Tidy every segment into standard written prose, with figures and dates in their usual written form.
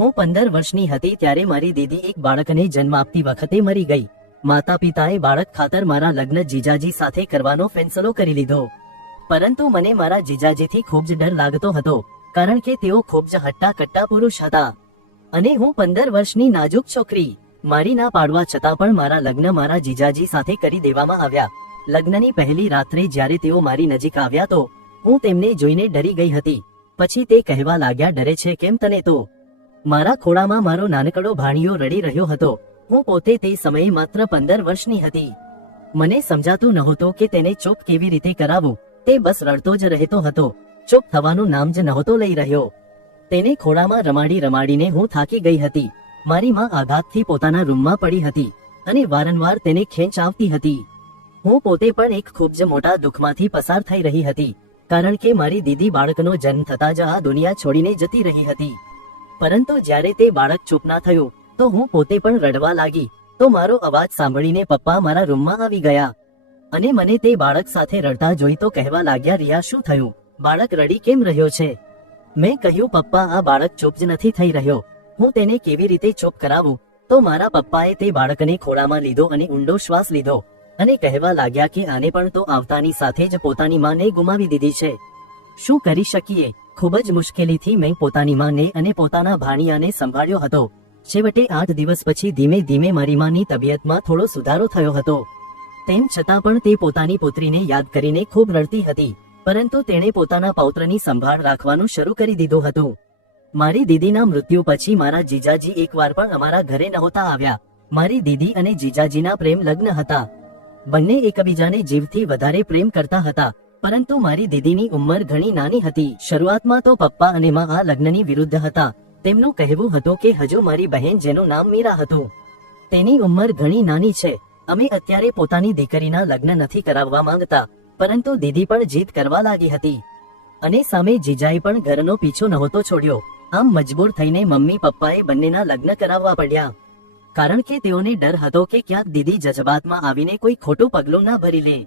હું 15 વર્ષની હતી ત્યારે મારી દીદી એક બાળકને જન્મ આપતી વખતે મરી ગઈ. માતા પિતાએ બાળક ખાતર મારા લગ્ન જીજાજી સાથે કરવાનો ફેંસલો કરી લીધો. પરંતુ મને મારા જીજાજીથી ખૂબ જ ડર લાગતો હતો, કારણ કે તેઓ ખૂબ જ હટ્ટા કટ્ટા પુરુષ હતા અને હું 15 વર્ષની નાજુક છોકરી. મારી ના પાડવા છતાં પણ મારા લગ્ન મારા જીજાજી સાથે કરી દેવામાં આવ્યા. લગ્નની પહેલી રાત્રે જ્યારે તેઓ મારી નજીક આવ્યા તો હું તેમને જોઈને ડરી ગઈ હતી. પછી તે કહેવા લાગ્યા, ડરે છે કેમ તને? તો મારા ખોળામાં મારો નાનકડો ભાણિયો રડી રહ્યો હતો. હું પોતે તે સમયે માત્ર 15 વર્ષની હતી. મને સમજાતું નહોતું કે તેને ચૂપ કેવી રીતે કરાવું. તે બસ રડતો જ રહેતો હતો, ચૂપ થવાનું નામ જ નહોતો લઈ રહ્યો. તેને ખોળામાં રમાડી રમાડીને હું થાકી ગઈ હતી. મારી માં આઘાતથી પોતાના રૂમમાં પડી હતી અને વારંવાર તેને ખેંચ આવતી હતી. હું પોતે પણ એક ખૂબ જ મોટા દુઃખમાંથી પસાર થઈ રહી હતી, કારણ કે મારી દીદી બાળકનો જન્મ થતાં જ આ દુનિયા છોડીને જતી રહી હતી. પરંતુ જ્યારે તે બાળક ચૂપ ના થયું તો હું પોતે પણ રડવા લાગી. તો મારો અવાજ સાંભળીને પપ્પા મારા રૂમમાં આવી ગયા અને મને તે બાળક સાથે રડતા જોઈ તો કહેવા લાગ્યા, રિયા શું થયું? બાળક રડી કેમ રહ્યો છે? મેં કહ્યું, પપ્પા આ બાળક ચૂપ જ નથી થઈ રહ્યો, હું તેને કેવી રીતે ચૂપ કરાવું? તો મારા પપ્પાએ તે બાળકને ખોળામાં લીધો અને ઊંડો શ્વાસ લીધો અને કહેવા લાગ્યા કે આને પણ તો આવતાની સાથે જ પોતાની માને ગુમાવી દીધી છે. શું કરી શકીએ? ખૂબ જ મુશ્કેલીથી મેં પોતાની માને અને પોતાના ભાણિયાને સંભાળ્યો હતો. છેવટે 8 દિવસ પછી ધીમે ધીમે મારી માની તબિયતમાં થોડો સુધારો થયો હતો. તેમ છતાં પણ તે પોતાની પુત્રીને યાદ કરીને ખૂબ રડતી હતી, પરંતુ તેણે પોતાના પૌત્રની સંભાળ રાખવાનું શરૂ કરી દીધું હતું. મારી દીદીના મૃત્યુ પછી મારા જીજાજી એકવાર પણ અમારા ઘરે નહોતા આવ્યા. મારી દીદી અને જીજાજીના પ્રેમ લગ્ન હતા. બંને એકબીજાને જીવથી વધારે પ્રેમ કરતા હતા, પરંતુ મારી દીદીની ઉંમર ઘણી નાની હતી. શરૂઆતમાં તો પપ્પા અને માં આ લગ્નની વિરુદ્ધ હતા. તેમનું કહેવું હતું કે હજુ મારી બહેન, જેનું નામ મીરા હતું, તેની ઉંમર ઘણી નાની છે. અમે અત્યારે પોતાની દીકરીના લગ્ન નથી કરાવવા માંગતા. પરંતુ દીદી પણ જીદ કરવા લાગી હતી અને સામે જીજાએ પણ ઘરનો પીછો નહોતો છોડ્યો. આમ મજબૂર થઈને મમ્મી પપ્પાએ બંનેના લગ્ન કરાવવા પડ્યા, કારણ કે તેઓને ડર હતો કે ક્યાંક દીદી જજબાતમાં આવીને કોઈ ખોટું પગલું ના ભરી લે.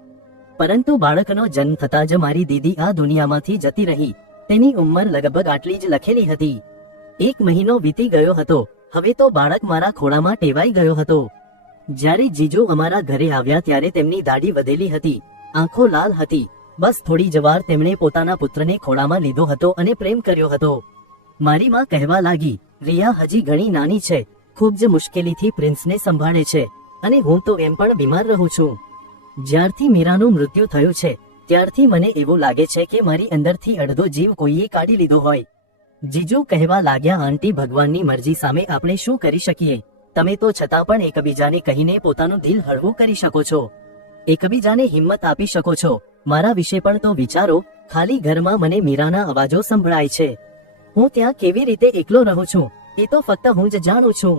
પરંતુ બાળકનો જન્મ થતાં જ મારી દીદી આ દુનિયામાંથી જતી રહી. તેની ઉંમર લગભગ આટલી જ લખેલી હતી. 1 મહિનો વીતી ગયો હતો. હવે તો બાળક મારા ખોળામાં ટેવાઈ ગયો હતો. જ્યારે જીજુ અમારા ઘરે આવ્યા ત્યારે તેમની દાઢી વધેલી હતી, આંખો લાલ હતી. બસ થોડી જ વાર તેમણે પોતાના પુત્રને ખોળામાં લીધો હતો અને પ્રેમ કર્યો હતો. મારી માં કહેવા લાગી, રિયા હજી ઘણી નાની છે, ખૂબ જ મુશ્કેલીથી પ્રિન્સને સંભાળે છે અને હું તો એમ પણ બીમાર રહું છું. જ્યારથી મીરાનું મૃત્યુ થયું છે ત્યારથી મને એવું લાગે છે કે મારી અંદરથી અડધો જીવ કોઈએ કાઢી લીધો હોય. જીજુ કહેવા લાગ્યા, આંટી, ભગવાનની મરજી સામે આપણે શું કરી શકીએ? તમે તો છતાં પણ એકબીજાને કહીને પોતાનું દિલ હળવું કરી શકો છો, એકબીજાને હિંમત આપી શકો છો. મારા વિશે પણ તો વિચારો. ખાલી ઘરમાં મને મીરાના અવાજો સંભળાય છે. હું ત્યાં કેવી રીતે એકલો રહું છું એ તો ફક્ત હું જ જાણું છું.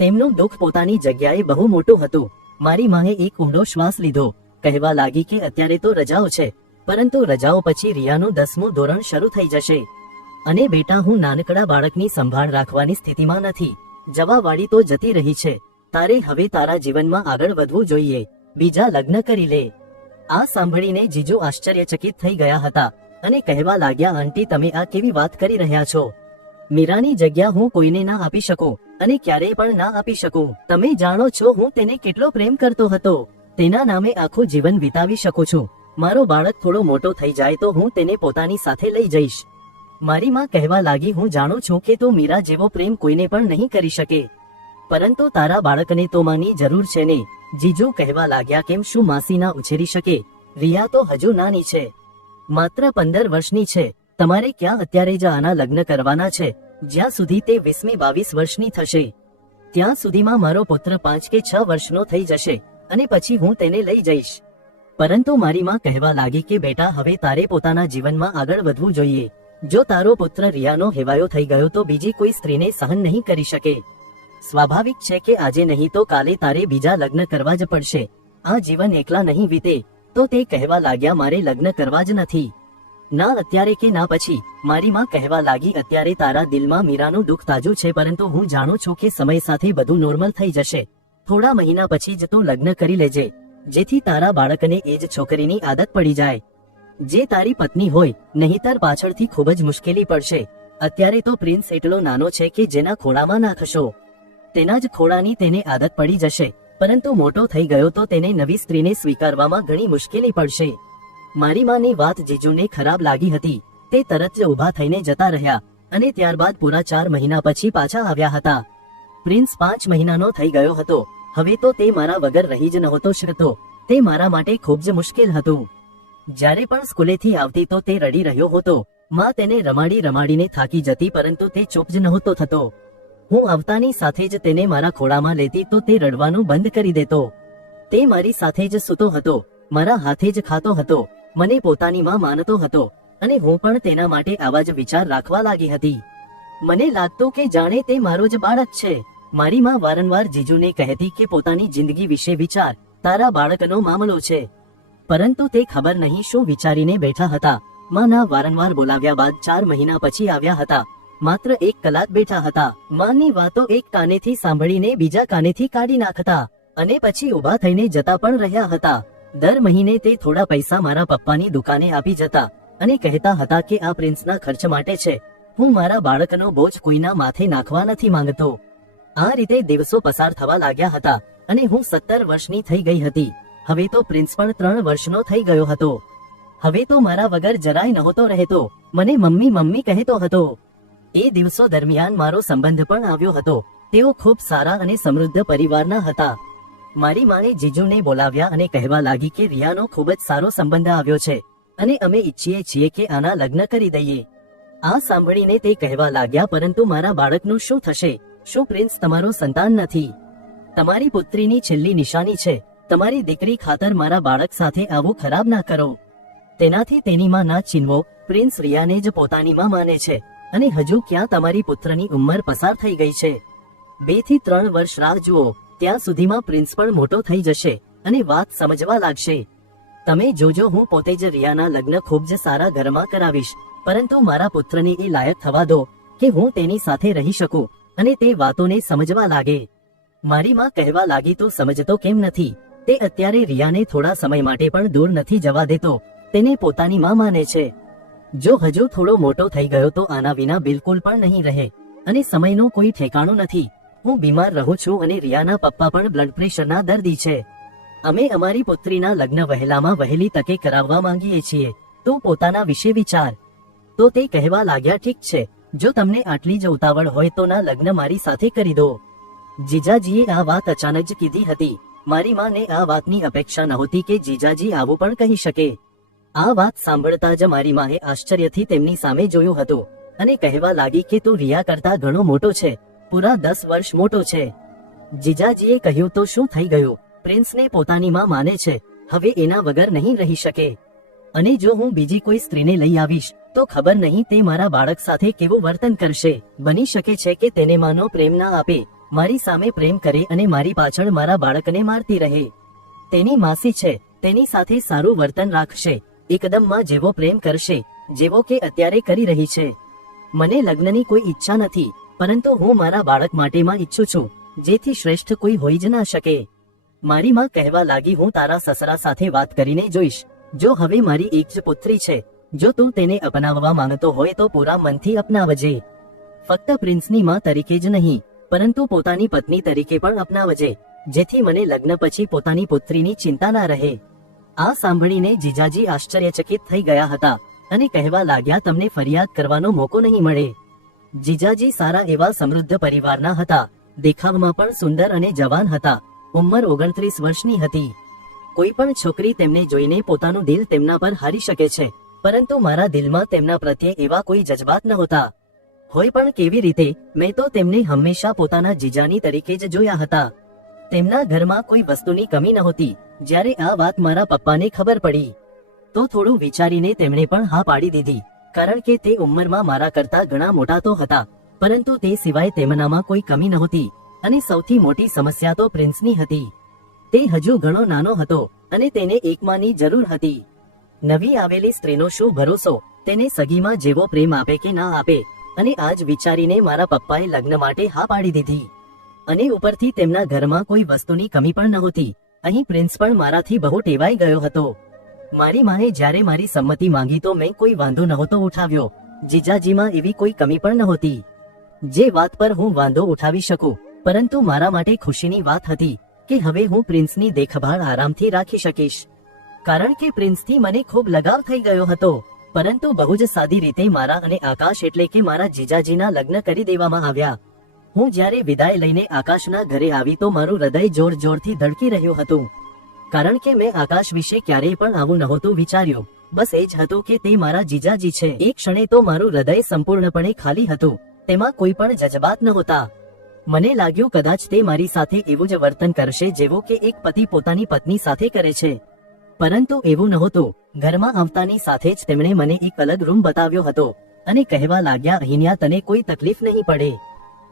તેમનું દુઃખ પોતાની જગ્યાએ બહુ મોટું હતું. મારી માએ એક ઊંડો શ્વાસ લીધો. કહેવા લાગી કે અત્યારે તો રજાઓ છે, પરંતુ રજાઓ પછી રિયાનું 10મું ધોરણ શરૂ થઈ જશે અને બેટા, હું નાનકડા બાળકની સંભાળ રાખવાની સ્થિતિમાં નથી. જવાવાળી તો જતી રહી છે. તારે હવે તારા જીવનમાં આગળ વધવું જોઈએ. બીજા લગ્ન કરી લે. આ સાંભળીને જીજુ આશ્ચર્યચકિત થઈ ગયા હતા અને કહેવા લાગ્યા, આંટી, તમે આ કેવી વાત કરી રહ્યા છો? મીરાની જગ્યા હું કોઈને ના આપી શકું અને ક્યારેય પણ ના આપી શકું. તમે જાણો છો હું તેને કેટલો પ્રેમ કરતો હતો. તેના નામે આખું જીવન વિતાવી શકું છું. મારો બાળક થોડો મોટો થઈ જાય તો હું તેને પોતાની સાથે લઈ જઈશ. મારી માં કહેવા લાગી, હું જાણું છું કે તું મીરા જેવો પ્રેમ કોઈને પણ નહીં કરી શકે, પરંતુ તારા બાળકને તો માની જરૂર છે ને? જીજુ કહેવા લાગ્યા, કેમ, શું માસી ના ઉછેરી શકે? રિયા તો હજુ નાની છે, માત્ર 15 વર્ષની છે. તમારે ક્યાં અત્યારે જ આના લગ્ન કરવાના છે? જ્યાં સુધી તે 20-22 વર્ષની થશે ત્યાં સુધીમાં મારો પુત્ર 5 કે 6 વર્ષનો થઈ જશે અને પછી હું તેને લઈ જઈશ. પરંતુ મારી માં કહેવા લાગી કે બેટા, હવે તારે પોતાના જીવનમાં આગળ વધવું જોઈએ. જો તારો પુત્ર રિયાનો હેવાયો થઈ ગયો તો બીજી કોઈ સ્ત્રીને સહન નહીં કરી શકે. સ્વાભાવિક છે કે આજે નહીં તો કાલે તારે બીજા લગ્ન કરવા જ પડશે. આ જીવન એકલા નહીં વીતે. તો તે કહેવા લાગ્યા, મારે લગ્ન કરવા જ નથી, ના અત્યારે કે ના પછી. મારી માં કહેવા લાગી, અત્યારે તારા દિલમાં મીરાનું દુઃખ તાજું છે, પરંતુ હું જાણું છું કે સમય સાથે બધું નોર્મલ થઈ જશે. થોડા મહિના પછી જ તું લગ્ન કરી લેજે, જેથી તારા બાળકને એ જ છોકરીની આદત પડી જાય જે તારી પત્ની હોય. નહીંતર પાછળથી ખૂબ જ મુશ્કેલી પડશે. અત્યારે તો પ્રિન્સ એટલો નાનો છે કે જેના ખોળામાં નાખશો તેના જ ખોળાની તેને આદત પડી જશે, પરંતુ મોટો થઈ ગયો તો તેને નવી સ્ત્રીને સ્વીકારવામાં ઘણી મુશ્કેલી પડશે. મારી માની વાત જીજુને ખરાબ લાગી હતી. તે તરત જ ઊભા થઈને જતા રહ્યા અને ત્યારબાદ પૂરા 4 મહિના પછી પાછા આવ્યા હતા. પ્રિન્સ 5 મહિનાનો થઈ ગયો હતો. હવે તો તે મારા વગર રહી જ નહોતો શકતો. તે મારા માટે ખૂબ જ મુશ્કેલ હતું. જ્યારે પણ સ્કૂલેથી આવતી તો તે રડી રહ્યો હતો. માં તેને રમાડીને થાકી જતી, પરંતુ તે ચૂપ જ નહોતો થતો. હું આવતાની સાથે જ તેને મારા ખોળામાં લેતી તો તે રડવાનું બંધ કરી દેતો. તે મારી સાથે જ સૂતો હતો, મારા હાથે જ ખાતો હતો, મને પોતાની માં માનતો હતો અને હું પણ તેના માટે આવા જ વિચાર રાખવા લાગી હતી. મને લાગતું કે જાણે તે મારો જ બાળક છે. મારી માં વારંવાર જીજુને કહેતી કે પોતાની જિંદગી વિશે વિચાર, તારા બાળકનો મામલો છે. પરંતુ તે ખબર નહીં શું વિચારીને બેઠા હતા. માના વારંવાર બોલાવ્યા બાદ 4 મહિના પછી આવ્યા હતા. માત્ર 1 કલાક બેઠા હતા. માની વાતો એક કાનેથી સાંભળીને બીજા કાનેથી કાઢી નાખતા અને પછી ઊભા થઈને જતા પણ રહ્યા હતા. દર મહિને તે થોડા પૈસા મારા પપ્પાની દુકાને આપી જતા અને કહેતા હતા કે આ પ્રિન્સના ખર્ચ માટે છે. હું મારા બાળકનો બોજ કોઈના માથે નાખવા નથી માંગતો. આ રીતે દિવસો પસાર થવા લાગ્યા હતા અને હું 17 વર્ષની થઈ ગઈ હતી. હવે તો પ્રિન્સ પણ 3 વર્ષનો થઈ ગયો હતો. હવે તો મારા વગર જરાય નહોતો રહેતો. મને મમ્મી મમ્મી કહેતો હતો. એ દિવસો દરમિયાન મારો સંબંધ પણ આવ્યો હતો. તેઓ ખૂબ સારા અને સમૃદ્ધ પરિવારના હતા. મારી માએ જીજુને બોલાવ્યા અને કહેવા લાગી કે રિયાનો ખૂબ જ સારો સંબંધ આવ્યો છે અને અમે ઈચ્છીએ છીએ કે આના લગ્ન કરી દઈએ. આ સાંભળીને તે કહેવા લાગ્યા, પરંતુ મારા બાળકનું શું થશે? શું પ્રિન્સ તમારો સંતાન નથી? તમારી પુત્રીની છેલ્લી નિશાની છે. તમારી દીકરી ખાતર મારા બાળક સાથે આવું ખરાબ ના કરો. તેનાથી તેની માં ના છીનવો. પ્રિન્સ રિયાને જ પોતાની માં માને છે અને હજુ ક્યાં તમારી પુત્રની ઉંમર પસાર થઈ ગઈ છે. 2 થી 3 વર્ષ રાહ જુઓ. ત્યાં સુધીમાં પ્રિન્સ પણ મોટો થઈ જશે અને વાત સમજવા લાગશે. તમે જોજો, હું પોતે જ રિયાના લગ્ન ખૂબ જ સારા ઘરમાં કરાવીશ, પરંતુ મારા પુત્રને એ લાયક થવા દો કે હું તેની સાથે રહી શકું અને તે વાતોને સમજવા લાગે. મારી માં કહેવા લાગી, તો સમજતો કેમ નથી? તે અત્યારે રિયાને થોડા સમય માટે પણ દૂર નથી જવા દેતો. તેને પોતાની માં માને છે. જો હજુ થોડો મોટો થઈ ગયો તો આના વિના બિલકુલ પણ નહીં રહે અને સમયનું કોઈ ઠેકાણું નથી. હું બીમાર રહું છું અને રિયાના પપ્પા પણ બ્લડ પ્રેશરના દર્દી છે. અમે અમારી પુત્રીના લગ્ન વહેલામાં વહેલી તકે કરાવવા માંગીએ છીએ. તો પોતાના વિશે વિચાર. તો તે કહેવા લાગ્યા, ઠીક છે, જો તમને આટલી જ ઉતાવળ હોય તો ના લગ્ન મારી સાથે કરી દો. જીજાજીએ આ વાત અચાનક જ કીધી હતી. મારી માને આ વાતની અપેક્ષા નહોતી કે જીજાજી આવું પણ કહી શકે. આ વાત સાંભળતા જ મારી માએ આશ્ચર્યથી તેમની સામે જોયું હતું અને કહેવા લાગી કે તું રિયા કરતા ઘણો મોટો છે, પૂરા 10 વર્ષ મોટો છે. જીજાજીએ કહ્યું, તો શું થઈ ગયું? પ્રિન્સને પોતાની માં માને છે, હવે એના વગર નહીં રહી શકે. અને જો હું બીજી કોઈ સ્ત્રીને લઈ આવીશ તો ખબર નહીં તે મારા બાળક સાથે કેવું વર્તન કરશે. બની શકે છે કે તેને માનો પ્રેમ ના આપે, મારી સામે પ્રેમ કરે અને મારી પાછળ મારા બાળકને મારતી રહે. તેની માસી છે, તેની સાથે સારું વર્તન રાખશે, એકદમ માં જેવો પ્રેમ કરશે જેવો કે અત્યારે કરી રહી છે. મને લગ્નની કોઈ ઈચ્છા નથી, પરંતુ હું મારા બાળક માટે માં ઈચ્છું છું, જેથી શ્રેષ્ઠ કોઈ હોઈ જ ના શકે. મારી માં કહેવા લાગી, હું તારા સસરા સાથે વાત કરીને જોઈશ. જો હવે મારી એક જ પુત્રી છે, જો તું તેને અપનાવવા માંગતો હોય તો પૂરા મનથી અપનાવજે. ફક્ત પ્રિન્સની માં તરીકે જ નહીં, પરંતુ પોતાની પત્ની તરીકે પણ અપનાવજે, જેથી મને લગ્ન પછી પોતાની પુત્રીની ચિંતા ના રહે. આ સાંભળીને જીજાજી આશ્ચર્યચકિત થઈ ગયા હતા અને કહેવા લાગ્યા, તમને ફરિયાદ કરવાનો મોકો નહીં મળે. જીજાજી સારા એવા સમૃદ્ધ પરિવારના હતા. દેખાવમાં પણ સુંદર અને જવાન હતા. ઉંમર 29 વર્ષની હતી. કોઈ પણ છોકરી તેમને જોઈને પોતાનું દિલ તેમના પર હારી શકે છે, પરંતુ મારા દિલમાં તેમના પ્રત્યે એવા કોઈ જજબાત નહોતા. હોય પણ કેવી રીતે, મેં તો તેમને હંમેશા પોતાના જીજાની તરીકે જ જોયા હતા. તેમના ઘરમાં કોઈ વસ્તુની કમી નહોતી. જ્યારે આ વાત મારા પપ્પાને ખબર પડી તો થોડું વિચારીને તેમણે પણ હા પાડી દીધી, કારણ કે તે ઉંમરમાં મારા કરતા ઘણા મોટા તો હતા, પરંતુ તે સિવાય તેમનામાં કોઈ કમી નહોતી. અને સૌથી મોટી સમસ્યા તો પ્રિન્સની હતી. તે હજુ ઘણો નાનો હતો અને તેને એક માની જરૂર હતી. નવી આવેલી સ્ત્રીનો શું ભરોસો, તેને સગીમાં જેવો પ્રેમ આપે કે ના આપે. અને આજ વિચારીને મારા પપ્પાએ લગ્ન માટે હા પાડી દીધી. અને ઉપરથી તેમના ઘરમાં કોઈ વસ્તુની કમી પણ નહોતી. અહીં પ્રિન્સ પણ મારાથી બહુ ટેવાઈ ગયો હતો. મારી માએ જ્યારે મારી સંમતિ માંગી તો મેં કોઈ વાંધો નહોતો ઉઠાવ્યો. જીજાજીમાં એવી કોઈ કમી પણ નહોતી જે વાત પર હું વાંધો ઉઠાવી શકું, પરંતુ મારા માટે ખુશીની વાત હતી કે હવે હું પ્રિન્સની દેખભાળ આરામથી રાખી શકીશ, કારણ કે પ્રિન્સથી મને ખૂબ લગાવ થઈ ગયો હતો. પરંતુ બહુ જ સાદી રીતે મારા અને આકાશ એટલે કે મારા જીજાજીના લગ્ન કરી દેવામાં આવ્યા. હું જ્યારે વિદાય લઈને આકાશના ઘરે આવી તો મારું હૃદય જોર જોરથી ધડકી રહ્યું હતું, કારણ કે મેં આકાશ વિશે ક્યારેય પણ આવું નહોતું વિચાર્યું. બસ એ જ હતું કે તે મારા જીજાજી છે. એક ક્ષણે તો મારું હૃદય સંપૂર્ણપણે ખાલી હતું, તેમાં કોઈ પણ જજબાત નહોતા. મને લાગ્યું કદાચ તે મારી સાથે એવું જ વર્તન કરશે જેવું કે એક પતિ પોતાની પત્ની સાથે કરે છે, પરંતુ એવું નહોતું. ઘરમાં આવતાની સાથે જ તેમણે મને એક અલગ રૂમ બતાવ્યો હતો અને કહેવા લાગ્યા, અહીંયા તને કોઈ તકલીફ નહીં પડે,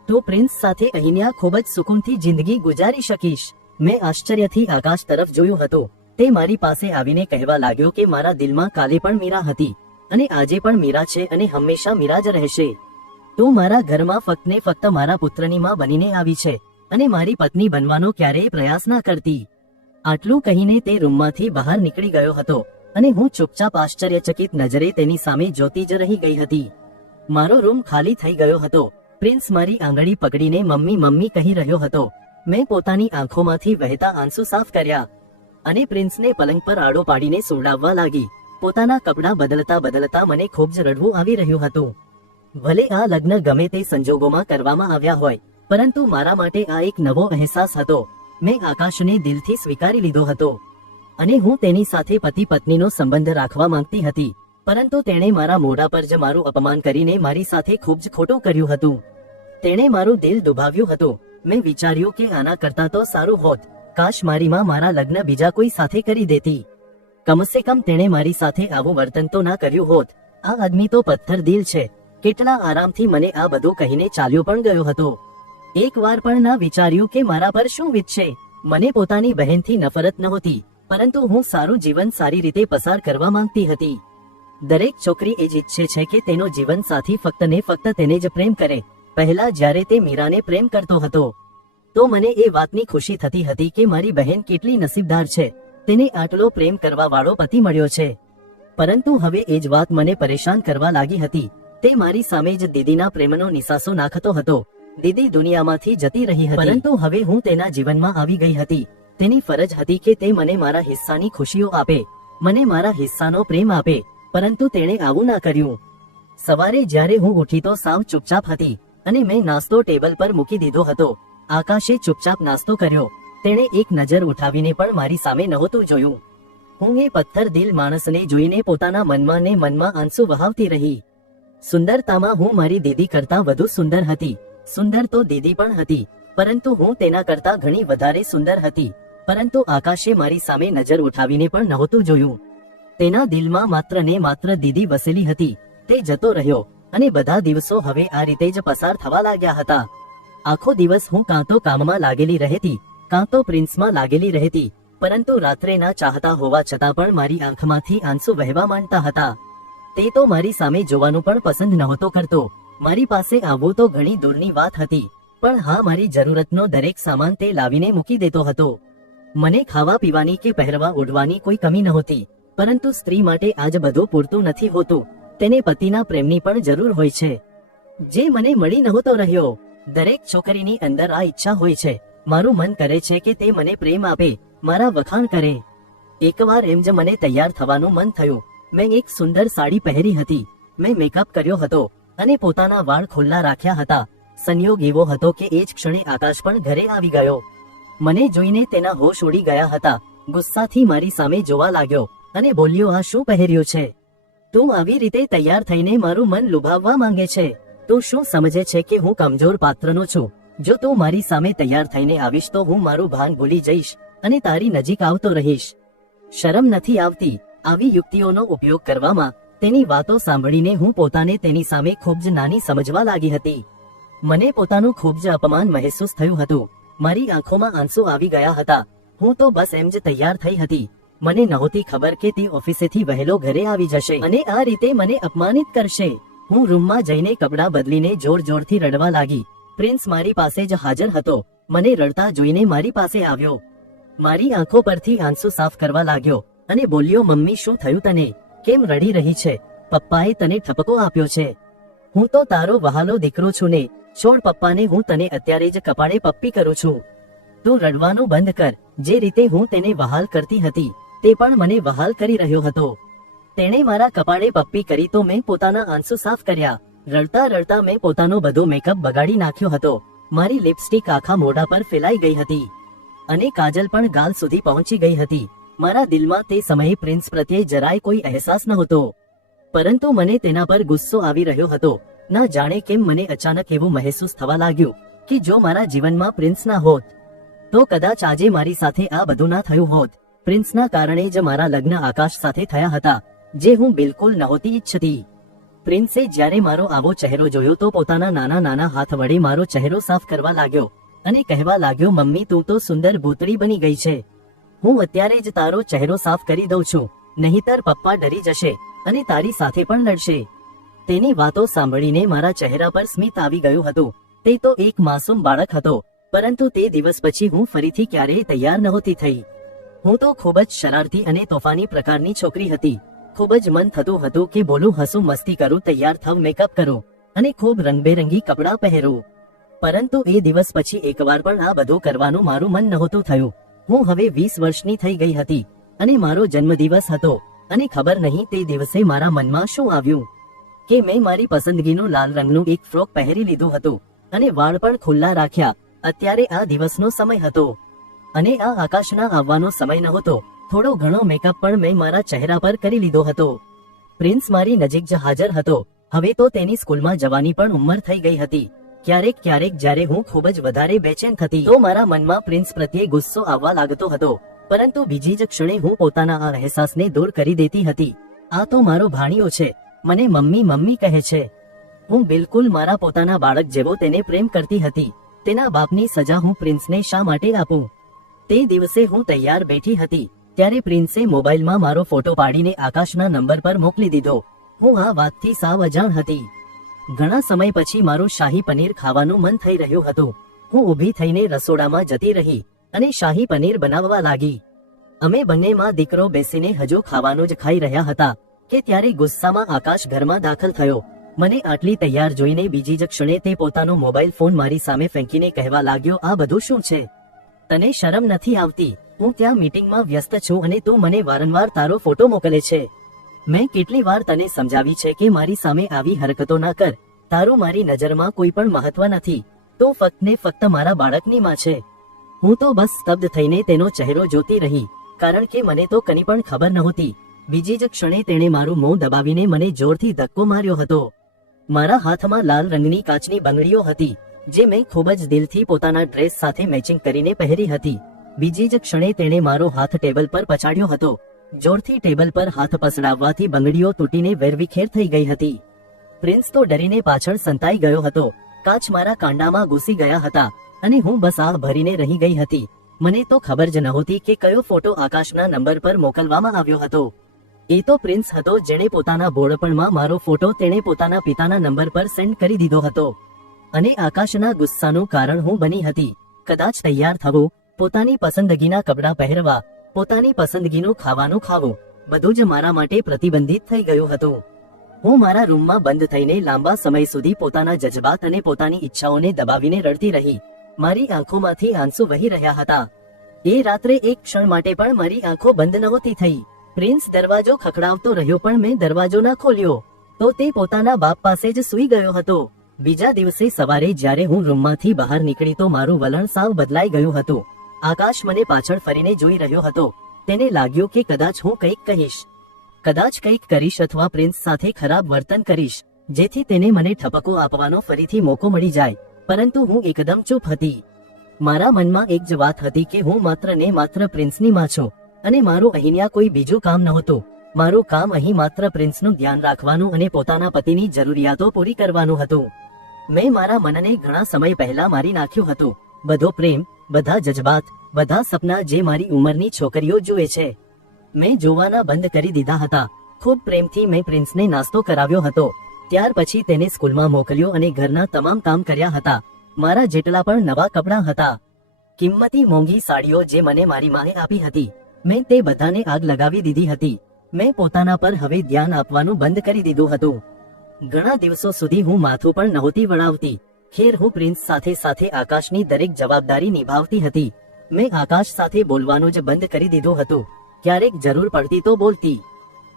તો પ્રિન્સ સાથે અહીંયા ખૂબ જ સુકૂનથી જિંદગી ગુજારી શકીશ. મેં આશ્ચર્યથી આકાશ તરફ જોયું હતું. તે મારી પાસે આવીને કહેવા લાગ્યો કે મારા દિલમાં કાલે પણ મીરા હતી અને આજે પણ મીરા છે અને હંમેશા મીરા જ રહેશે. તું મારા ઘરમાં ફક્ત ને ફક્ત મારા પુત્રની માં બનીને આવી છે અને મારી પત્ની બનવાનો ક્યારેય પ્રયાસ ના કરતી. આટલું કહીને તે રૂમમાંથી બહાર નીકળી ગયો હતો અને હું ચૂપચાપ આશ્ચર્યચકિત નજરે તેની સામે જોતી જ રહી ગઈ હતી. મારો રૂમ ખાલી થઈ ગયો હતો. પ્રિન્સ મારી આંગળી પકડીને મમ્મી મમ્મી કહી રહ્યો હતો. મેં પોતાની આંખોમાંથી વહેતા આંસુ સાફ કર્યા અને પ્રિન્સને પલંગ પર આડો પાડીને સુવડાવવા લાગી. પોતાના કપડાં બદલતા બદલતા મને ખૂબ જ રડવું આવી રહ્યું હતું. ભલે આ લગ્ન ગમે તે સંજોગોમાં કરવામાં આવ્યા હોય, પરંતુ મારા માટે આ એક નવો અહેસાસ હતો. મેં આકાશને દિલથી સ્વીકારી લીધો હતો અને હું તેની સાથે પતિ પત્નીનો સંબંધ રાખવા માંગતી હતી, પરંતુ તેણે મારા મોઢા પર જ મારું અપમાન કરીને મારી સાથે ખૂબ જ ખોટું કર્યું હતું. તેણે મારું દિલ દુભાવ્યું હતું. મેં વિચાર્યું કે આના કરતા તો સારું હોત કાશ મારી માં મારા લગ્ન બીજા કોઈ સાથે કરી દેતી. કમસે કમ તેણે મારી સાથે આવું વર્તન તો ના કર્યું હોત. આ આદમી તો પથ્થર દિલ છે. કેટલા આરામથી મને આ બધું કહીને ચાલ્યો પણ ગયો હતો. એક વાર પણ ના વિચાર્યું કે મારા પર શું વીતશે. મને પોતાની બહેનથી નફરત નહોતી, પરંતુ હું સારું જીવન સારી રીતે પસાર કરવા માંગતી હતી. દરેક છોકરી એ જ ઈચ્છે છે કે તેનો જીવન સાથી ફક્ત ને ફક્ત તેને જ પ્રેમ કરે. પહેલા જ્યારે તે મીરાને પ્રેમ કરતો હતો તો મને એ વાતની ખુશી થતી હતી કે મારી બહેન કેટલી નસીબદાર છે, તેને આટલો પ્રેમ કરવા વાળો પતિ મળ્યો છે. પરંતુ હવે એ જ વાત મને પરેશાન કરવા લાગી હતી. તે મારી સામે જ દીદીના પ્રેમનો નિસાસો નાખતો હતો. દીદી દુનિયામાંથી જતી રહી હતી, પરંતુ હવે હું તેના જીવનમાં આવી ગઈ હતી. તેની ફરજ હતી કે તે મને મારા હિસ્સાની ખુશીઓ આપે, મને મારા હિસ્સાનો પ્રેમ આપે, પરંતુ તેણે આવું ના કર્યું. સવારે જ્યારે હું ઉઠી તો સાવ ચૂપચાપ હતી અને મેં નાસ્તો ટેબલ પર મૂકી દીધો હતો. આકાશે ચૂપચાપ નાસ્તો કર્યો. તેણે એક નજર ઉઠાવીને પણ મારી સામે નહોતું જોયું. હું એ પથ્થર દિલ માણસને જોઈને પોતાના મનમાં ને મનમાં આંસુ વહાવતી રહી. સુંદરતામાં હું મારી દીદી કરતા વધુ સુંદર હતી. સુંદર તો દીદી પણ હતી, પરંતુ હું તેના કરતા ઘણી વધારે સુંદર હતી. પરંતુ આકાશે મારી સામે નજર ઉઠાવીને પણ નહોતું જોયું. તેના દિલમાં માત્ર ને માત્ર દીદી વસેલી હતી. તે જતો રહ્યો અને બધા દિવસો હવે આ રીતે જ પસાર થવા લાગ્યા હતા. આખો દિવસ હું કાં તો કામમાં લાગેલી રહેતી, કાં તો પ્રિન્સમાં લાગેલી રહેતી, પરંતુ રાત્રે ના ચાહતા હોવા છતાં પણ મારી આંખમાંથી આંસુ વહેવા માંડતા હતા. તે તો મારી સામે જોવાનું પણ પસંદ નહોતો કરતો. મારી પાસે આવવું તો ઘણી દૂરની વાત હતી, પણ હા, મારી જરૂરતનો દરેક સામાન તે લાવીને મૂકી દેતો હતો. મને ખાવા પીવાની કે પહેરવા ઓઢવાની કોઈ કમી નહોતી, પરંતુ સ્ત્રી માટે આજ બધું પૂરતું નથી હોતું. તેને પતિના પ્રેમની પણ જરૂર હોય છે, જે મને મળી નહોતો રહ્યો. દરેક છોકરીની અંદર આ ઈચ્છા હોય છે. મારું મન કરે છે કે તે મને પ્રેમ આપે, મારા વખાણ કરે. એકવાર એમ જ મને તૈયાર થવાનું મન થયું. મેં એક સુંદર સાડી પહેરી હતી, મેં મેકઅપ કર્યો હતો અને પોતાના વાળ ખુલ્લા રાખ્યા હતા. સંયોગ એવો હતો કે એ જ ક્ષણે આકાશ પણ ઘરે આવી ગયો. મને જોઈને તેના હોશ ઉડી ગયા હતા. ગુસ્સાથી મારી સામે જોવા લાગ્યો અને બોલ્યો, આ શું પહેર્યું છે? તું આવી રીતે તૈયાર થઈને મારું મન લુભાવવા માંગે છે? તું શું સમજે છે કે હું કમજોર પાત્રનો છું? જો તું મારી સામે તૈયાર થઈને આવીશ તો હું મારું ભાન ભૂલી જઈશ અને તારી નજીક આવતો રહીશ. શરમ નથી આવતી આવી યુક્તિઓનો ઉપયોગ કરવામાં? તેની વાતો સાંભળીને હું પોતાને તેની સામે ખૂબ જ નાની સમજવા લાગી હતી. મને પોતાનું ખૂબ જ અપમાન મહેસૂસ થયું હતું. મારી આંખોમાં આંસુ આવી ગયા હતા. હું તો બસ એમ જ તૈયાર થઈ હતી. મને નહોતી ખબર કે તે ઓફિસેથી વહેલો ઘરે આવી જશે અને આ રીતે મને અપમાનિત કરશે. હું રૂમમાં જઈને કપડાં બદલીને જોર જોરથી રડવા લાગી. પ્રિન્સ મારી પાસે જ હાજર હતો. મને રડતા જોઈને મારી પાસે આવ્યો. મારી આંખો પરથી આંસુ સાફ કરવા લાગ્યો અને બોલ્યો, મમ્મી શું થયું તને? કેમ રડી રહી છે? પપ્પાએ તને ઠપકો આપ્યો છે. હું તો તારો વહાલો દીકરો છું ને. છોડ પપ્પાને, હું તને અત્યારે જ કપાળે પપ્પી કરું છું. તું રડવાનું બંધ કર. જે રીતે હું તેને વહાલ કરતી હતી તે પણ મને વહાલ કરી રહ્યો હતો. તેણે મારા કપાળે પપ્પી કરી તો મેં પોતાના આંસુ સાફ કર્યા. રડતા રડતા મેં પોતાનો બધો મેકઅપ બગાડી નાખ્યો હતો. મારી લિપસ્ટિક આખા મોઢા પર ફેલાઈ ગઈ હતી અને કાજલ પણ ગાલ સુધી પહોંચી ગઈ હતી. મારા દિલમાં તે સમયે પ્રિન્સ પ્રત્યે જરાય કોઈ અહેસાસ નહોતો, પરંતુ મને તેના પર ગુસ્સો આવી રહ્યો હતો. ના જાણે કેમ મને અચાનક એવું મહેસૂસ થવા લાગ્યું કે જો મારા જીવનમાં પ્રિન્સ ના હોત તો કદાચ આજે મારી સાથે આ બધું ના થયું હોત. પ્રિન્સના કારણે જ મારા લગ્ન આકાશ સાથે થયા હતા, જે હું બિલકુલ નહોતી ઈચ્છતી. પ્રિન્સે જ્યારે મારો આવો ચહેરો જોયો તો પોતાના નાના નાના હાથ વડે મારો ચહેરો સાફ કરવા લાગ્યો અને કહેવા લાગ્યો, મમ્મી તું તો સુંદર ભૂતળી બની ગઈ છે. હું અત્યારે જ તારો ચહેરો સાફ કરી દઉં છું, નહીતર પપ્પા ડરી જશે અને તારી સાથે પણ લડશે. તેની વાતો સાંભળીને મારા ચહેરા પર સ્મિત આવી ગયું હતું. તે તો એક માસૂમ બાળક હતો, પરંતુ તે દિવસ પછી હું ફરીથી ક્યારેય તૈયાર નહોતી થઈ. હું તો ખૂબ જ શરારતી અને તોફાની પ્રકારની છોકરી હતી. ખૂબ જ મન થતું હતું કે બોલું, હસું, મસ્તી કરું, તૈયાર થવ, મેકઅપ કરું અને ખૂબ રંગબેરંગી કપડાં પહેરું. પરંતુ એ દિવસ પછી એકવાર પણ આ બધું કરવાનું મારું મન નહોતું થયું. હું હવે 20 વર્ષની થઈ ગઈ હતી અને મારો જન્મદિવસ હતો અને ખબર નહીં તે દિવસે મારા મનમાં શું આવ્યું કે મેં મારી પસંદગીનું લાલ રંગનું એક ફ્રોક પહેરી લીધું હતું અને વાળ પણ ખુલ્લા રાખ્યા. અત્યારે આ દિવસનો સમય હતો અને આ આકાશના આવવાનો સમય નહોતો. થોડો ઘણો મેકઅપ પણ મેં મારા ચહેરા પર કરી લીધો હતો. પ્રિન્સ મારી નજીક જ હાજર હતો. હવે તો તેની સ્કૂલમાં જવાની પણ ઉંમર થઈ ગઈ હતી. ક્યારેક ક્યારેક જ્યારે હું ખૂબ જ વધારે બેચેન થતી તો મારા મનમાં પ્રિન્સ પ્રત્યે ગુસ્સો આવવા લાગતો હતો, પરંતુ બીજી જ ક્ષણે હું પોતાના આ અહેસાસને દૂર કરી દેતી હતી. આ તો મારો ભાણિયો છે, મને મમ્મી મમ્મી કહે છે. હું બિલકુલ મારા પોતાના બાળક જેવો તેને પ્રેમ કરતી હતી. તેના બાપની સજા હું પ્રિન્સને શા માટે આપું? તે દિવસે હું તૈયાર બેઠી હતી ત્યારે પ્રિન્સે મોબાઈલમાં મારો ફોટો પાડીને આકાશના નંબર પર મોકલી દીધો. હું આ વાતથી સાવ અજાણ હતી. ઘણા સમય પછી મારું શાહી પનીર ખાવાનું મન થઈ રહ્યું હતું. હું ઊભી થઈને રસોડામાં જતી રહી અને શાહી પનીર બનાવવા લાગી. અમે બંને માં દીકરો બેસીને હજુ ખાવાનું જ ખાઈ રહ્યા હતા કે ત્યારે ગુસ્સામાં આકાશ ઘરમાં દાખલ થયો. મને આટલી તૈયાર જોઈને બીજી જ ક્ષણે તે પોતાનો મોબાઈલ ફોન મારી સામે ફેંકીને કહેવા લાગ્યો, આ બધું શું છે? તને શરમ નથી આવતી? હું ત્યાં મીટિંગમાં વ્યસ્ત છું અને તું મને વારંવાર તારો ફોટો મોકલે છે. મેં કેટલી વાર તને સમજાવી છે કે મારી સામે આવી હરકતો ના કર. તારું મારી નજરમાં કોઈ પણ મહત્વ નથી. તો ફક્ત ને ફક્ત મારા બાળકની માં છે. હું તો બસ સ્તબ્ધ થઈને તેનો ચહેરો જોતી રહી, કારણ કે મને તો કની પણ ખબર નહોતી. બીજી જ ક્ષણે તેણે મારું મોં દબાવીને મને જોરથી ધક્કો માર્યો હતો. મારા હાથમાં લાલ રંગની કાચની બંગડીઓ હતી, જે મેં ખૂબ જ દિલથી પોતાના ડ્રેસ સાથે મેચિંગ કરીને પહેરી હતી. બીજી જ ક્ષણે તેણે મારો હાથ ટેબલ પર પછાડ્યો હતો. જોરથી ટેબલ પર હાથ પસડાવવાથી બંગડીઓ તૂટીને વેરવિખેર થઈ ગઈ હતી. પ્રિન્સ તો ડરીને પાછળ સંતાઈ ગયો હતો. કાચ મારા કાંડામાં ઘૂસી ગયા હતા અને હું બસ આહ ભરીને રહી ગઈ હતી. મને તો ખબર જ નહોતી કે કયો ફોટો આકાશના નંબર પર મોકલવામાં આવ્યો હતો. એ તો પ્રિન્સ હતો જેણે પોતાના ભોળપણમાં મારો ફોટો તેણે પોતાના પિતાના નંબર પર સેન્ડ કરી દીધો હતો. અને આકાશના ગુસ્સાનું કારણ હું બની હતી. કદાચ તૈયાર થવું, પોતાની પસંદગીના કપડાં પહેરવા, પોતાની પસંદગીનું ખાવાનું ખાવું, બધું જ મારા માટે પ્રતિબંધિત થઈ ગયું હતું. હું મારા રૂમમાં બંધ થઈને લાંબા સમય સુધી પોતાના જજબાત અને પોતાની ઈચ્છાઓને દબાવીને રડતી રહી. મારી આંખોમાંથી આંસુ વહી રહ્યા હતા. એ રાત્રે એક ક્ષણ માટે પણ મારી આંખો બંધ નહોતી થઈ. પ્રિન્સ દરવાજો ખખડાવતો રહ્યો પણ મેં દરવાજો ના ખોલ્યો તો તે પોતાના બાપ પાસે જ સૂઈ ગયો હતો. બીજા દિવસે સવારે જ્યારે હું રૂમમાંથી બહાર નીકળી તો મારું વલણ સાવ બદલાઈ ગયું હતું. આકાશ મને પાછળ ફરીને જોઈ રહ્યો હતો. તેને લાગ્યું કે કદાચ હું કંઈક કહીશ, કદાચ કંઈક કરીશ અથવા પ્રિન્સ સાથે ખરાબ વર્તન કરીશ, જેથી તેને મને ઠપકો આપવાનો ફરીથી મોકો મળી જાય. પરંતુ હું એકદમ ચૂપ હતી. મારા મનમાં એક જ વાત હતી કે હું માત્ર ને માત્ર પ્રિન્સની માં છું અને મારું અહીંયા કોઈ બીજું કામ નહોતું. મારું કામ અહીં માત્ર પ્રિન્સનું ધ્યાન રાખવાનું અને પોતાના પતિની જરૂરિયાતો પૂરી કરવાનું હતું. મેં મારા મનને ઘણા સમય પહેલા મારી નાખ્યું હતું. બધો પ્રેમ, બધા જજબાત, બધા સપના જે મારી ઉંમરની છોકરીઓ જુએ છે, મેં જોવાના બંધ કરી દીધા હતા. ખૂબ પ્રેમથી મેં પ્રિન્સને નાસ્તો કરાવ્યો હતો. ત્યાર પછી તેને સ્કૂલમાં મોકલ્યો અને ઘરના તમામ કામ કર્યા હતા. મારા જેટલા પણ નવા કપડાં હતા, કિંમતી મોંઘી સાડીઓ જે મને મારી માએ આપી હતી, મેં તે બધાને આગ લગાવી દીધી હતી. મેં પોતાના પર હવે ધ્યાન આપવાનું બંધ કરી દીધું હતું. ઘણા દિવસો સુધી હું માથું પણ નહોતી વળાવતી. ખેર, હું પ્રિન્સ સાથે સાથે આકાશની દરેક જવાબદારી નિભાવતી હતી. મેં આકાશ સાથે બોલવાનું જ બંધ કરી દીધું હતું. ક્યારેક જરૂર પડતી તો બોલતી,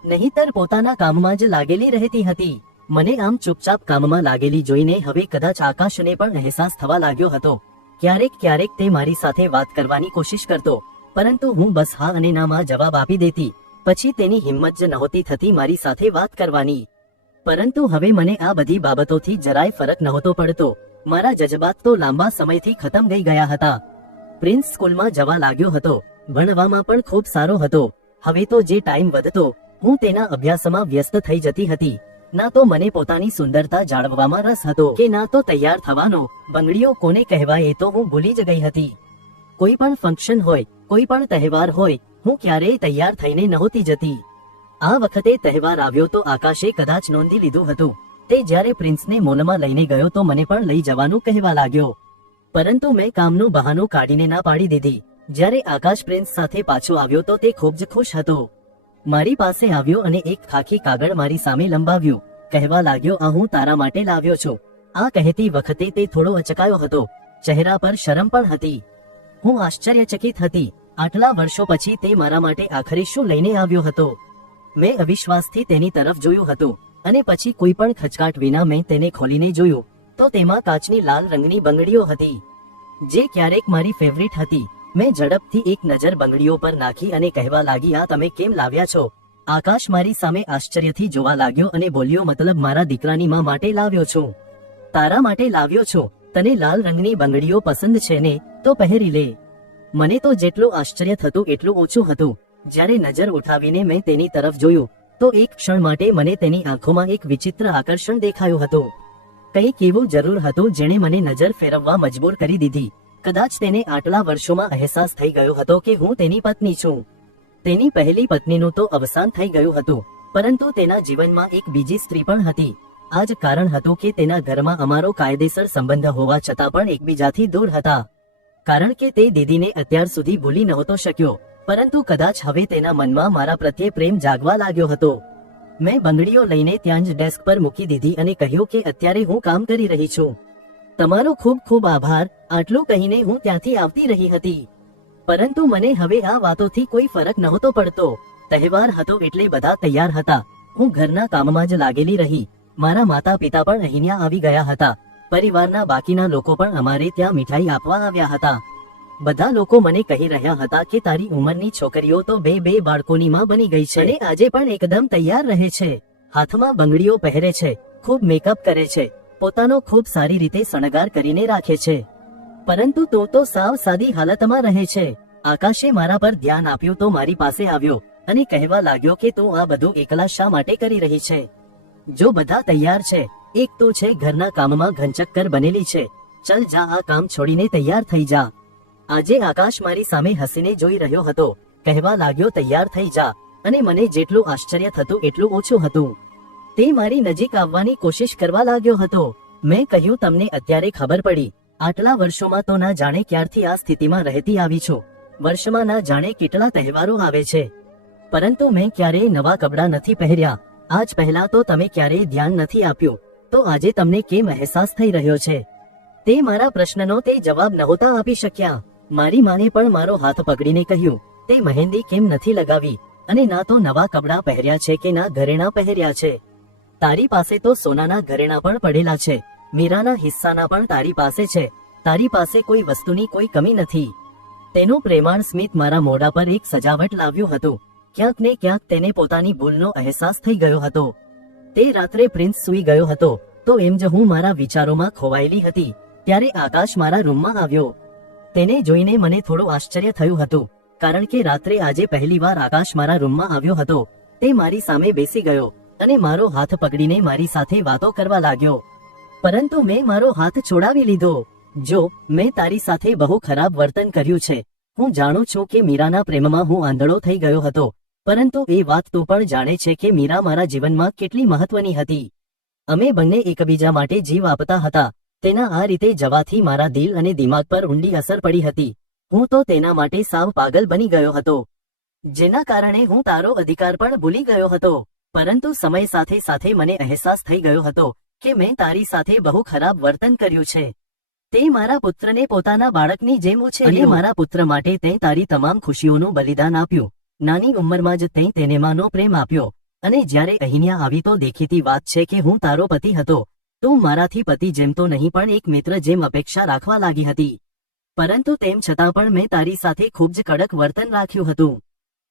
નહીંતર પોતાના કામમાં જ લાગેલી રહેતી હતી. મને આમ ચૂપચાપ કામમાં લાગેલી જોઈને હવે કદાચ આકાશને પણ અહેસાસ થવા લાગ્યો હતો. ક્યારેક ક્યારેક તે મારી સાથે વાત કરવાની કોશિશ કરતો, પરંતુ હું બસ હા અને ના માં જવાબ આપી દેતી. પછી તેની હિંમત જ નહોતી થતી મારી સાથે વાત કરવાની. પરંતુ હવે મને આ બધી બાબતોથી જરાય ફરક નહોતો પડતો. મારા જજબાત તો લાંબા સમયથી ખતમ થઈ ગયા હતા. પ્રિન્સ સ્કૂલમાં જવા લાગ્યો હતો. ભણવામાં પણ ખૂબ સારો હતો. હવે તો જે ટાઈમ વધતો, હું તેના અભ્યાસમાં વ્યસ્ત થઈ જતી હતી. ના તો મને પોતાની સુંદરતા જાળવવામાં રસ હતો કે ના તો તૈયાર થવાનો. બંગડીઓ કોને કહેવાય એ તો હું ભૂલી જ ગઈ હતી. કોઈ પણ ફંક્શન હોય, કોઈ પણ તહેવાર હોય, હું ક્યારેય તૈયાર થઈને નહોતી જતી. આ વખતે તહેવાર આવ્યો તો આકાશે કદાચ નોંધી લીધું હતું. તે જ્યારે પ્રિન્સને મોલમાં લઈને ગયો તો મને પણ લઈ જવાનું કહેવા લાગ્યો. પરંતુ મેં કામનું બહાનું કાઢીને ના પાડી દીધી. જ્યારે આકાશ પ્રિન્સ સાથે પાછો આવ્યો તો તે ખૂબ જ ખુશ હતો. મારી પાસે આવ્યો અને એક ખાખી કાગળ મારી સામે લંબાવ્યું. કહેવા લાગ્યો, આ હું તારા માટે લાવ્યો છું. આ કહેતી વખતે તે થોડો અચકાયો હતો. ચહેરા પર શરમ પણ હતી. હું આશ્ચર્યચકિત હતી. આટલા વર્ષો પછી તે મારા માટે આખરે શું લઈને આવ્યો હતો? મેં અવિશ્વાસથી તેની તરફ જોયું હતું અને પછી કોઈ પણ ખચકાટ વિના મેં તેને ખોલીને જોયું તો તેમાં કાચની લાલ રંગની બંગડીઓ હતી, જે ક્યારેક મારી ફેવરિટ હતી. મેં ઝડપથી એક નજર બંગડીઓ પર નાખી અને કહેવા લાગી, આ તમે કેમ લાવ્યા છો? આકાશ મારી સામે આશ્ચર્યથી જોવા લાગ્યો અને બોલ્યો, મતલબ મારા દીકરાની માં માટે લાવ્યો છું. તારા માટે લાવ્યો છું. તને લાલ રંગની બંગડીઓ પસંદ છે ને? તો પહેરી લે. મને તો જેટલું આશ્ચર્ય થતું એટલું ઓછું હતું. જ્યારે નજર ઉઠાવીને મેં તેની તરફ જોયું તો એક ક્ષણ માટે મને તેની આંખોમાં એક વિચિત્ર આકર્ષણ દેખાયું હતું. કંઈક એવું જરૂર હતું જેણે મને નજર ફેરવવા મજબૂર કરી દીધી. કદાચ તેને આટલા વર્ષોમાં અહેસાસ થઈ ગયો હતો કે હું તેની પત્ની છું. તેની પહેલી પત્નીનું તો અવસાન થઈ ગયું હતું, પરંતુ તેના જીવનમાં એક બીજી સ્ત્રી પણ હતી. આ જ કારણ હતું કે તેના ઘરમાં અમારો કાયદેસર સંબંધ હોવા છતાં પણ એકબીજાથી દૂર હતા. કારણ કે તે દીદીને અત્યાર સુધી ભૂલી નહોતો શક્યો, પરંતુ કદાચ હવે તેના મનમાં મારા પ્રત્યે પ્રેમ જાગવા લાગ્યો હતો. મેં બંગડીઓ લઈને ત્યાં જ ડેસ્ક પર મૂકી દીધી અને કહ્યું કે અત્યારે હું કામ કરી રહી છું. તમારો ખૂબ ખૂબ આભાર. આટલું કહીને હું ત્યાંથી આવતી રહી હતી. પરંતુ મને હવે આ વાતોથી કોઈ ફરક નહોતો પડતો. તહેવાર હતો એટલે બધા તૈયાર હતા. હું ઘરના કામમાં જ લાગેલી રહી. મારા માતા પિતા પણ અહીંયા આવી ગયા હતા. પરિવારના બાકીના લોકો પણ અમારે ત્યાં મીઠાઈ આપવા આવ્યા હતા. બધા લોકો મને કહી રહ્યા હતા કે તારી ઉંમરની છોકરીઓ તો બે બાળકોની માં બની ગઈ છે અને આજે પણ એકદમ તૈયાર રહે છે. હાથમાં બંગડીઓ પહેરે છે, ખૂબ મેકઅપ કરે છે, પોતાનો ખૂબ સારી રીતે શણગાર કરીને રાખે છે. પરંતુ તું તો સાવ સાદી હાલતમાં રહે છે. આકાશે મારા પર ધ્યાન આપ્યું તો મારી પાસે આવ્યો અને કહેવા લાગ્યો કે તું આ બધું એકલા શા માટે કરી રહી છે? જો બધા તૈયાર છે, એક તું છે ઘરના કામમાં ઘનચક્કર બનેલી છે. ચલ જા, આ કામ છોડીને તૈયાર થઈ જા. આજે આકાશ મારી સામે હસીને જોઈ રહ્યો હતો. કહેવા લાગ્યો, તૈયાર થઈ જા. અને મને જેટલું આશ્ચર્ય થતું એટલું ઓછું હતું. તે મારી નજીક આવવાની કોશિશ કરવા લાગ્યો હતો. મેં કહ્યું, તમને અત્યારે ખબર પડી? આટલા વર્ષોમાં તો ના જાણે ક્યારથી આ સ્થિતિમાં રહેતી આવી છું. વર્ષમાં ના જાણે કેટલા તહેવારો આવે છે, પરંતુ મેં ક્યારેય નવા કપડાં નથી પહેર્યા. આજ પહેલા તો તમે ક્યારેય ધ્યાન નથી આપ્યું, તો આજે તમને કેમ અહેસાસ થઈ રહ્યો છે? તે મારા પ્રશ્નનો તે જવાબ નહોતા આપી શક્યા. મારી માને પણ મારો હાથ પકડીને કહ્યું, તે મહેંદી કેમ નથી લગાવી અને ના તો નવા કપડાં પહેર્યા છે કે ના ઘરેણાં પહેર્યા છે? તારી પાસે તો સોનાના ઘરેણાં પણ પડેલા છે, મીરાના હિસ્સાના પણ તારી પાસે છે. તારી પાસે કોઈ વસ્તુની કોઈ કમી નથી. તેનું પ્રેમાળ સ્મિત મારા મોઢા પર એક સજાવટ લાવ્યું હતું. ક્યાંક ને ક્યાંક તેને પોતાની ભૂલનો અહેસાસ થઈ ગયો હતો. તે રાત્રે પ્રિન્સ સૂઈ ગયો હતો તો એમ જ હું મારા વિચારોમાં ખોવાયેલી હતી. ત્યારે આકાશ મારા રૂમમાં આવ્યો. તેને જોઈને મને થોડું આશ્ચર્ય થયું હતું, કારણ કે રાત્રે આજે પહેલીવાર આકાશ મારા રૂમમાં આવ્યો હતો. તે મારી સામે બેસી ગયો અને મારો હાથ પકડીને મારી સાથે વાતો કરવા લાગ્યો. પરંતુ મેં મારો હાથ છોડાવી લીધો. જો મેં તારી સાથે બહુ ખરાબ વર્તન કર્યું છે. હું જાણું છું કે મીરાના પ્રેમમાં હું આંધળો થઈ ગયો હતો, પરંતુ એ વાત તું પણ જાણે છે કે મીરા મારા જીવનમાં કેટલી મહત્વની હતી. અમે બંને એકબીજા માટે જીવ આપતા હતા. તેના આ રીતે જવાથી મારા દિલ અને દિમાગ પર ઊંડી અસર પડી હતી. હું તો તેના માટે સાવ પાગલ બની ગયો હતો. જેના કારણે હું તારો અધિકાર પણ ભૂલી ગયો હતો. પરંતુ સમય સાથે સાથે મને અહેસાસ થઈ ગયો હતો કે મેં તારી સાથે બહુ ખરાબ વર્તન કર્યું છે. તે મારા પુત્રને પોતાના બાળકની જેમ ઉછેર્યો અને મારા પુત્ર માટે તે તારી તમામ ખુશીઓનું બલિદાન આપ્યું. નાની ઉંમરમાં જ તે તેને માનો પ્રેમ આપ્યો અને જ્યારે અહીંયા આવી તો દેખીતી વાત છે કે હું તારો પતિ હતો. તું મારાથી પતિ જેમ તો નહીં પણ એક મિત્ર જેમ અપેક્ષા રાખવા લાગી હતી. પરંતુ તેમ છતાં પણ મેં તારી સાથે ખૂબ જ કડક વર્તન રાખ્યું હતું.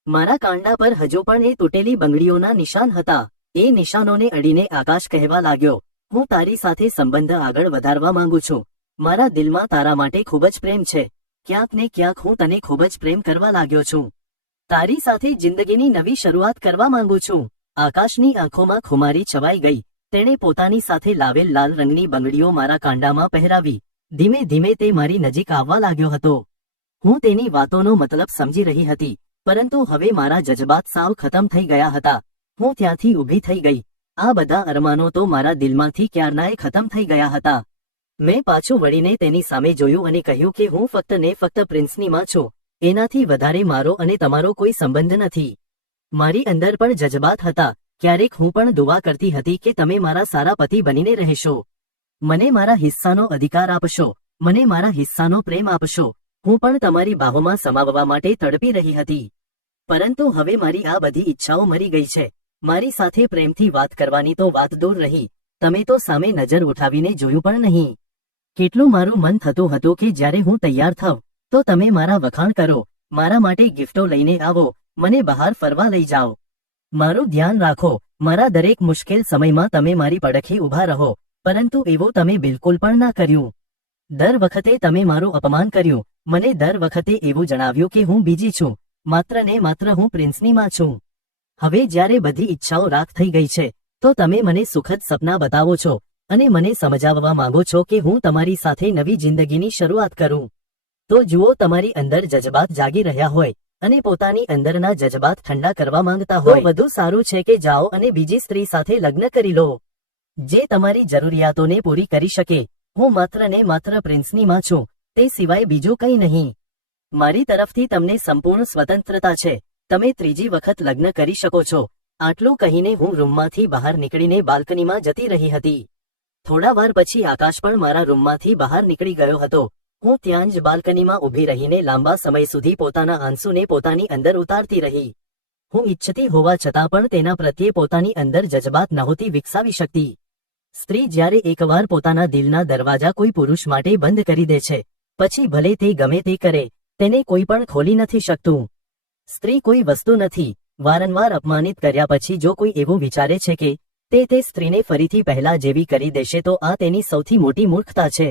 મારા કાંડા પર હજુ પણ એ તૂટેલી બંગડીઓના નિશાન હતા. એ નિશાનોને અડીને આકાશ કહેવા લાગ્યો, હું તારી સાથે સંબંધ આગળ વધારવા માંગુ છું. મારા દિલમાં તારા માટે ખૂબ જ પ્રેમ છે. ક્યાંક ને ક્યાંક હું તને ખૂબ જ પ્રેમ કરવા લાગ્યો છું. તારી સાથે જિંદગીની નવી શરૂઆત કરવા માંગુ છું. આકાશની આંખોમાં ખુમારી છવાઈ ગઈ. તેણે પોતાની સાથે લાવેલ લાલ રંગની બંગડીઓ મારા કાંડામાં પહેરાવી. ધીમે ધીમે તે મારી નજીક આવવા લાગ્યો હતો. હું તેની વાતોનો મતલબ સમજી રહી હતી, પરંતુ હવે મારા જજબાત સાવ ખતમ થઈ ગયા હતા. હું ત્યાંથી ઊભી થઈ ગઈ. આ બધા અરમાનો તો મારા દિલમાંથી ક્યારનાએ ખતમ થઈ ગયા હતા. મેં પાછું વળીને તેની સામે જોયું અને કહ્યું કે હું ફક્ત ને ફક્ત પ્રિન્સની માં છું. એનાથી વધારે મારો અને તમારો કોઈ સંબંધ નથી. મારી અંદર પણ જજબાત હતા. ક્યારેક હું પણ દુઆ કરતી હતી કે તમે મારા સારા પતિ બનીને રહેશો. મને મારા હિસ્સાનો અધિકાર આપશો. મને મારા હિસ્સાનો પ્રેમ આપશો. હું પણ તમારી બાહોમાં સમાવવા માટે તડપી રહી હતી. પરંતુ હવે મારી આ બધી ઈચ્છાઓ મરી ગઈ છે. મારી સાથે પ્રેમથી વાત કરવાની તો વાત દૂર રહી. તમે તો સામે નજર ઉઠાવીને જોયું પણ નહીં. કેટલું મારું મન થતું હતું કે જ્યારે હું તૈયાર થાવ તો તમે મારા વખાણ કરો, મારા માટે ગિફ્ટો લઈને આવો, મને બહાર ફરવા લઈ જાઓ. મારું ધ્યાન રાખો. મારા દરેક મુશ્કેલ સમયમાં તમે મારી પડખે ઊભા રહો. પરંતુ એવું તમે બિલકુલ પણ ના કર્યું. દર વખતે તમે મારું અપમાન કર્યું. મને દર વખતે એવું જણાવ્યું કે હું બીજી છું. માત્ર ને માત્ર હું પ્રિન્સની માં છું. હવે જ્યારે બધી ઈચ્છાઓ રાખ થઈ ગઈ છે તો તમે મને સુખદ સપના બતાવો છો અને મને સમજાવવા માંગો છો કે હું તમારી સાથે નવી જિંદગીની શરૂઆત કરું. તો જુઓ, તમારી અંદર જજબાત જાગી રહ્યા હોય અને પોતાની અંદરના જજબાત ઠંડા કરવા માંગતા હોય તો વધુ સારું છે કે જાઓ અને બીજી સ્ત્રી સાથે લગ્ન કરી લો, જે તમારી જરૂરિયાતોને પૂરી કરી શકે. હું માત્ર ને માત્ર પ્રિન્સની માં છું, તે સિવાય બીજું કંઈ નહીં. મારી તરફથી તમને સંપૂર્ણ સ્વતંત્રતા છે. તમે ત્રીજી વખત લગ્ન કરી શકો છો. આટલું કહીને હું રૂમમાંથી બહાર નીકળીને બાલ્કનીમાં જતી રહી હતી. થોડા વાર પછી આકાશ પણ મારા રૂમમાંથી બહાર નીકળી ગયો હતો. હું ત્યાં જ બાલ્કનીમાં ઊભી રહીને લાંબા સમય સુધી પોતાના આંસુને પોતાની અંદર ઉતારતી રહી. હું ઈચ્છતી હોવા છતાં પણ તેના પ્રત્યે પોતાની અંદર જજબાત નહોતી વિકસાવી શકતી. સ્ત્રી જ્યારે એકવાર પોતાના દિલના દરવાજા કોઈ પુરુષ માટે બંધ કરી દે છે, પછી ભલે તે ગમે તે કરે, તેને કોઈ પણ ખોલી નથી શકતું. સ્ત્રી કોઈ વસ્તુ નથી. વારંવાર અપમાનિત કર્યા પછી જો કોઈ એવું વિચારે છે કે તે સ્ત્રીને ફરીથી પહેલા જેવી કરી દેશે તો આ તેની સૌથી મોટી મૂર્ખતા છે.